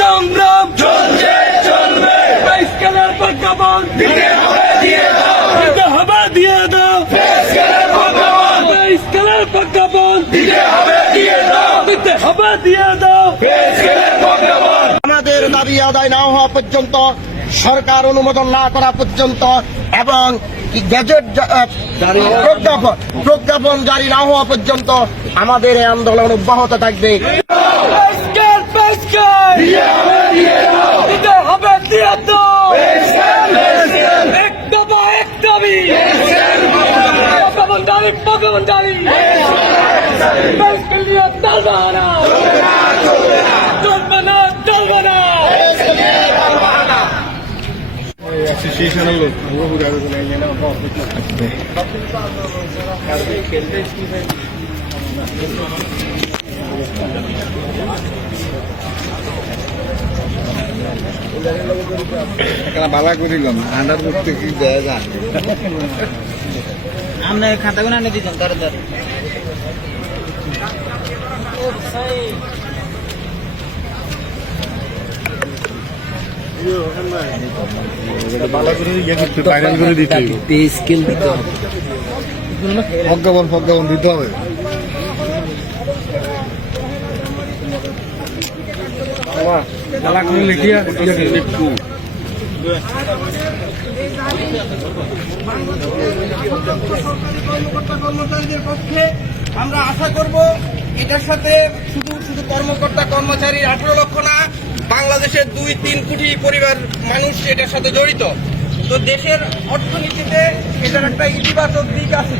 সংগ্রাম চলছে চলবে। স্কেলের প্রজ্ঞাপন দিতে হবে দিয়ে দাও, দিতে হবে দিয়ে দাও। স্কেলের প্রজ্ঞাপন, স্কেলের প্রজ্ঞাপন দিতে হবে দিয়ে দাও, দিতে হবে দিয়ে দাও। স্কেলের প্রজ্ঞাপন আমাদের দাবি আদায় না হওয়া পর্যন্ত, সরকার অনুমোদন না করা পর্যন্ত এবং গেজেট প্রজ্ঞাপন জারি না হওয়া পর্যন্ত আমাদের এই আন্দোলন অব্যাহত থাকবে। দিতে হবে দিয়ে দাও। এক দফা এক দাবি, প্রজ্ঞাপন জারি, প্রজ্ঞাপন জারি। চলবে না, চলবে না, চলবে না। বালা করিলাম আন্ডার করতে কি দেয়া যায় আমরা খাতাগুলো আনে দিতাম তাড়াতাড়ি। বালা করে ইয়ে করতে ভাইরাল করে দিতে হবে, স্কেল দিতে হবে, প্রজ্ঞাপন দিতে হবে। বালা করে লিখিয়া একটু কর্মচারীদের পক্ষে আমরা আশা করব এটার সাথে শুধু শুধু কর্মকর্তা কর্মচারীর 18 লক্ষ না, বাংলাদেশের 2-3 কোটি পরিবার মানুষ এটার সাথে জড়িত। তো দেশের অর্থনীতিতে এটার একটা ইতিবাচক দিক আছে।